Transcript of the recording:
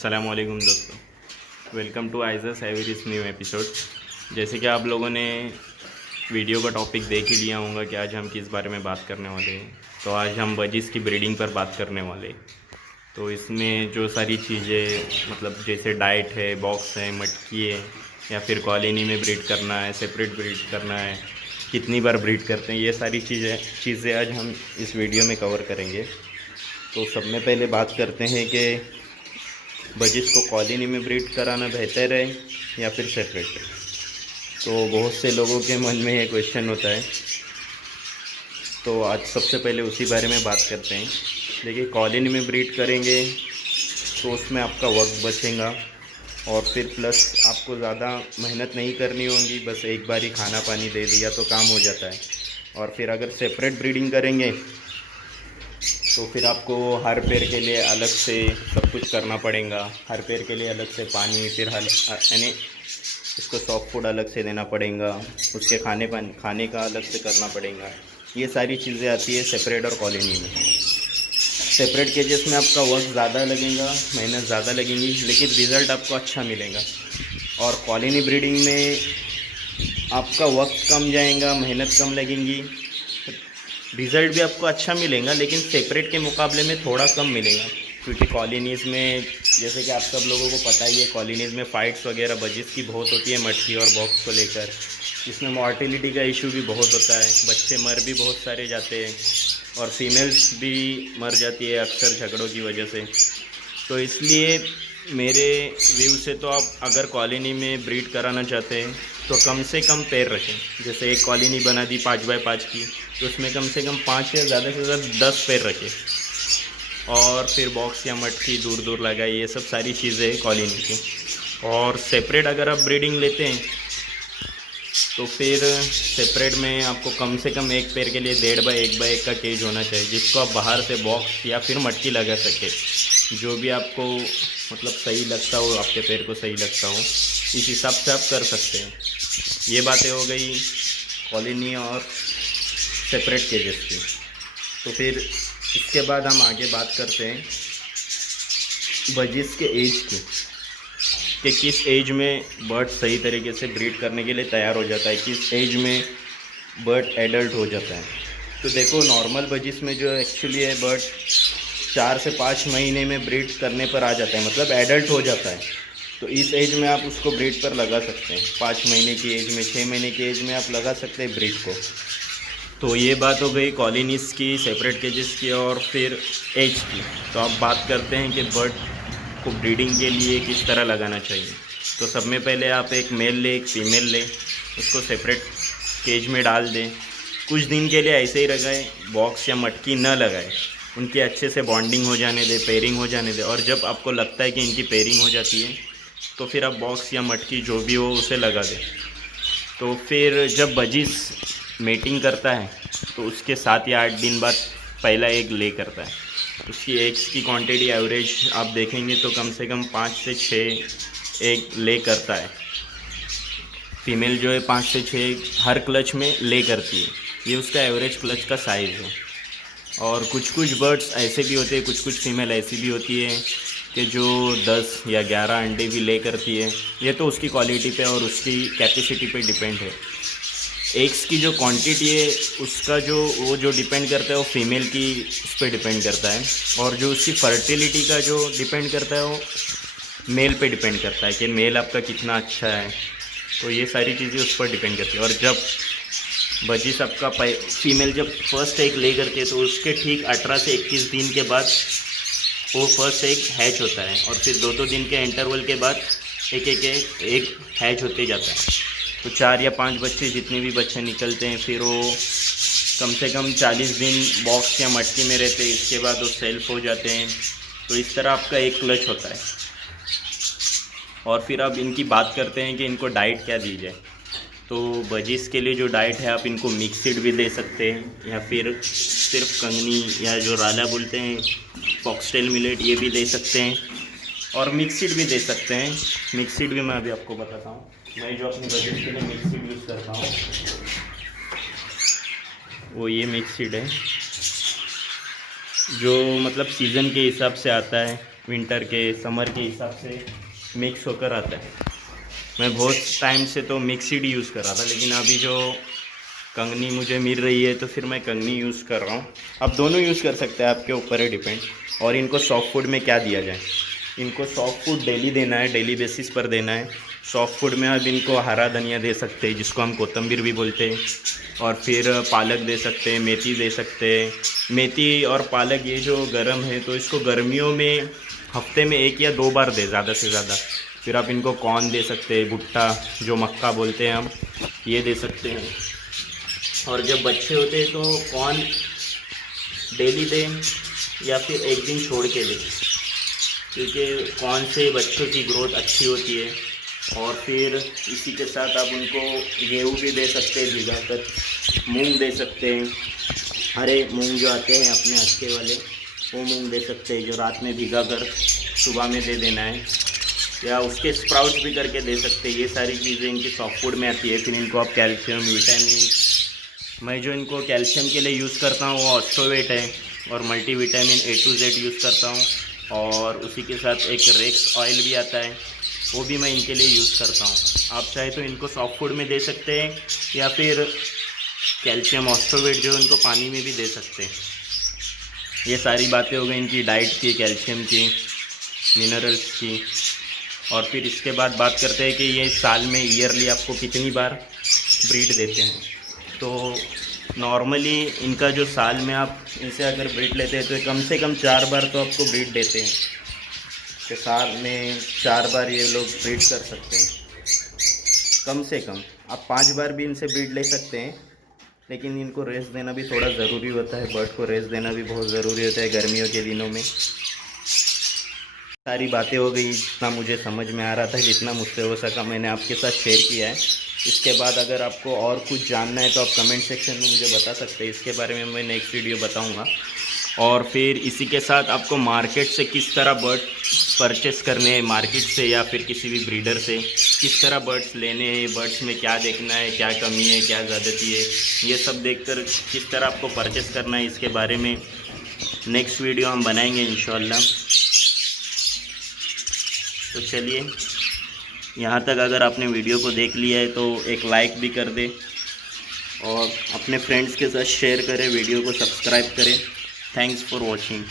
अस्सलामुअलैकुम दोस्तों, welcome to आइज़स एवरीज new episode. जैसे कि आप लोगों ने वीडियो का टॉपिक देख ही लिया होगा कि आज हम किस बारे में बात करने वाले हैं। तो आज हम बजिस की ब्रीडिंग पर बात करने वाले हैं। तो इसमें जो सारी चीज़ें मतलब जैसे डाइट है, बॉक्स है, मटकी है, या फिर कॉलोनी में ब्रीड करना है, सेपरेट ब्रीड करना है, कितनी बार ब्रीड करते हैं, ये सारी चीज़ें आज हम इस वीडियो में कवर करेंगे। तो सब में पहले बात करते हैं कि बजिस को कॉलोनी में ब्रीड कराना बेहतर है या फिर सेपरेट। तो बहुत से लोगों के मन में ये क्वेश्चन होता है, तो आज सबसे पहले उसी बारे में बात करते हैं। देखिए, कॉलोनी में ब्रीड करेंगे तो उसमें आपका वक्त बचेगा और फिर प्लस आपको ज़्यादा मेहनत नहीं करनी होगी, बस एक बार ही खाना पानी दे दिया तो काम हो जाता है। और फिर अगर सेपरेट ब्रीडिंग करेंगे तो फिर आपको हर पेड़ के लिए अलग से सब कुछ करना पड़ेगा। हर पेड़ के लिए अलग से पानी, फिर यानी उसको सॉफ्ट फूड अलग से देना पड़ेगा, उसके खाने का अलग से करना पड़ेगा। ये सारी चीज़ें आती है सेपरेट और कॉलोनी में। सेपरेट केजेस में आपका वक्त ज़्यादा लगेगा, मेहनत ज़्यादा लगेगी, लेकिन रिज़ल्ट आपको अच्छा मिलेगा। और कॉलोनी ब्रीडिंग में आपका वक्त कम जाएगा, मेहनत कम लगेगी, रिज़ल्ट भी आपको अच्छा मिलेगा, लेकिन सेपरेट के मुकाबले में थोड़ा कम मिलेगा। क्योंकि कॉलोनीज़ में जैसे कि आप सब लोगों को पता ही है, कॉलोनीज़ में फ़ाइट्स वगैरह बजिस की बहुत होती है मटकी और बॉक्स को लेकर। इसमें मॉर्टिलिटी का इशू भी बहुत होता है, बच्चे मर भी बहुत सारे जाते हैं और फीमेल्स भी मर जाती है अक्सर झगड़ों की वजह से। तो इसलिए मेरे व्यू से तो आप अगर कॉलोनी में ब्रीड कराना चाहते हैं तो कम से कम पेड़ रखें। जैसे एक कॉलोनी बना दी 5x5 की, तो उसमें कम से कम 5 या ज़्यादा से ज़्यादा 10 पेड़ रखें। और फिर बॉक्स या मटकी दूर दूर लगाए, ये सब सारी चीज़ें कॉलोनी की। और सेपरेट अगर आप ब्रीडिंग लेते हैं तो फिर सेपरेट में आपको कम से कम एक पेड़ के लिए 1.5x1 का केज होना चाहिए, जिसको आप बाहर से बॉक्स या फिर मटकी लगा सके। जो भी आपको मतलब सही लगता हो, आपके पैर को सही लगता हो, इस हिसाब से आप कर सकते हैं। ये बातें हो गई कॉलोनी और सेपरेट केजेस की। तो फिर इसके बाद हम आगे बात करते हैं बजिस के एज की, कि किस एज में बर्ड सही तरीके से ब्रीड करने के लिए तैयार हो जाता है, किस एज में बर्ड एडल्ट हो जाता है। तो देखो, नॉर्मल बजिस में जो एक्चुअली है बर्ड 4 से 5 महीने में ब्रीड करने पर आ जाता है, मतलब एडल्ट हो जाता है। तो इस एज में आप उसको ब्रीड पर लगा सकते हैं। 5 महीने की एज में, 6 महीने की एज में आप लगा सकते हैं ब्रीड को। तो ये बात हो गई कॉलोनीज़ की, सेपरेट केजेस की और फिर एज की। तो आप बात करते हैं कि बर्ड को ब्रीडिंग के लिए किस तरह लगाना चाहिए। तो सब में पहले आप एक मेल ले, एक फीमेल ले, उसको सेपरेट केज में डाल दें। कुछ दिन के लिए ऐसे ही लगाएं, बॉक्स या मटकी न लगाएं, उनकी अच्छे से बॉन्डिंग हो जाने दें, पेयरिंग हो जाने दें। और जब आपको लगता है कि इनकी पेयरिंग हो जाती है तो फिर आप बॉक्स या मटकी जो भी हो उसे लगा दें। तो फिर जब बजिस मेटिंग करता है तो उसके 7 या 8 दिन बाद पहला एग ले करता है। उसकी एग्स की क्वांटिटी एवरेज आप देखेंगे तो कम से कम 5 से 6 एग ले करता है। फीमेल जो है 5 से 6 हर क्लच में ले करती है। ये उसका एवरेज क्लच का साइज़ है। और कुछ कुछ बर्ड्स ऐसे भी होते हैं, कुछ कुछ फीमेल ऐसी भी होती है कि जो 10 या 11 अंडे भी ले करती है। ये तो उसकी क्वालिटी पे और उसकी कैपेसिटी पे डिपेंड है। एग्स की जो क्वांटिटी है उसका वो जो डिपेंड करता है वो फीमेल की उस पर डिपेंड करता है। और जो उसकी फर्टिलिटी का जो डिपेंड करता है वो मेल पे डिपेंड करता है कि मेल आपका कितना अच्छा है। तो ये सारी चीज़ें उस पर डिपेंड करती है। और जब बजिस आपका फीमेल जब फर्स्ट एग ले करके, तो उसके ठीक 18 से 21 दिन के बाद वो फर्स्ट एग हैच होता है। और फिर 2-2 दिन के इंटरवल के बाद एक हैच होते जाता है। तो 4 या 5 बच्चे, जितने भी बच्चे निकलते हैं, फिर वो कम से कम 40 दिन बॉक्स या मटकी में रहते हैं। इसके बाद वो सेल्फ हो जाते हैं। तो इस तरह आपका एक क्लच होता है। और फिर अब इनकी बात करते हैं कि इनको डाइट क्या दी जाए। तो बजिस के लिए जो डाइट है, आप इनको मिक्सिड भी दे सकते हैं या फिर सिर्फ कंगनी या जो राला बोलते हैं, फॉक्सटेल मिलेट, ये भी दे सकते हैं। और मिक्सिड भी दे सकते हैं। मिक्सिड भी मैं अभी आपको बताता हूँ। मैं जो अपनी बजिस के लिए मिक्सिड यूज़ करता हूँ वो ये मिक्सिड है, जो मतलब सीज़न के हिसाब से आता है। विंटर के समर के हिसाब से मिक्स होकर आता है। मैं बहुत टाइम से तो मिक्सिड यूज़ कर रहा था, लेकिन अभी जो कंगनी मुझे मिल रही है तो फिर मैं कंगनी यूज़ कर रहा हूँ। आप दोनों यूज़ कर सकते हैं, आपके ऊपर है डिपेंड। और इनको सॉफ्ट फूड में क्या दिया जाए, इनको सॉफ्ट फूड डेली देना है, डेली बेसिस पर देना है। सॉफ्ट फूड में अब इनको हरा धनिया दे सकते हैं, जिसको हम कोतंबीर भी बोलते हैं, और फिर पालक दे सकते हैं, मेथी दे सकते हैं। मेथी और पालक ये जो गर्म है तो इसको गर्मियों में हफ्ते में 1 या 2 बार दे, ज़्यादा से ज़्यादा। फिर आप इनको कॉर्न दे सकते हैं, भुट्टा जो मक्का बोलते हैं हम, ये दे सकते हैं। और जब बच्चे होते हैं तो कॉर्न डेली दें या फिर एक दिन छोड़ के दें, क्योंकि कॉर्न से बच्चों की ग्रोथ अच्छी होती है। और फिर इसी के साथ आप उनको गेहूँ भी दे सकते हैं भिगा कर, मूँग दे सकते हैं, हरे मूँग जो आते हैं अपने अक्के वाले, वो मूँग दे सकते हैं, जो रात में भिगा कर सुबह में दे देना है, या उसके स्प्राउट्स भी करके दे सकते हैं। ये सारी चीज़ें इनकी सॉफ्ट फूड में आती है। फिर इनको आप कैल्शियम, विटामिन, मैं जो इनको कैल्शियम के लिए यूज़ करता हूँ वो ऑस्ट्रोवेट है, और multivitamin A to Z use करता हूँ। और उसी के साथ एक रेक्स ऑयल भी आता है, वो भी मैं इनके लिए यूज़ करता हूँ। आप चाहे तो इनको सॉफ्ट फूड में दे सकते हैं, या फिर कैल्शियम ऑस्ट्रोवेट जो इनको पानी में भी दे सकते हैं। ये सारी बातें हो गई इनकी डाइट की, कैल्शियम की, मिनरल्स की। और फिर इसके बाद बात करते हैं कि ये साल में ईयरली आपको कितनी बार ब्रीड देते हैं। तो नॉर्मली इनका जो साल में आप इनसे अगर ब्रीड लेते हैं तो कम से कम 4 बार तो आपको ब्रीड देते हैं, कि साल में 4 बार ये लोग ब्रीड कर सकते हैं कम से कम। आप 5 बार भी इनसे ब्रीड ले सकते हैं, लेकिन इनको रेस्ट देना भी थोड़ा ज़रूरी होता है। बर्ड को रेस्ट देना भी बहुत ज़रूरी होता है गर्मियों के दिनों में। सारी बातें हो गई, जितना मुझे समझ में आ रहा था, जितना मुझसे हो सका मैंने आपके साथ शेयर किया है। इसके बाद अगर आपको और कुछ जानना है तो आप कमेंट सेक्शन में मुझे बता सकते हैं, इसके बारे में मैं नेक्स्ट वीडियो बताऊंगा। और फिर इसी के साथ आपको मार्केट से किस तरह बर्ड परचेस करने हैं, मार्केट से या फिर किसी भी ब्रीडर से किस तरह बर्ड्स लेने हैं, बर्ड्स में क्या देखना है, क्या कमी है, क्या ज़्यादती है, ये सब देखकर किस तरह आपको परचेस करना है, इसके बारे में नेक्स्ट वीडियो हम बनाएंगे इंशाल्लाह। तो चलिए, यहाँ तक अगर आपने वीडियो को देख लिया है तो एक लाइक भी कर दे, और अपने फ्रेंड्स के साथ शेयर करें, वीडियो को सब्सक्राइब करें। Thanks for watching.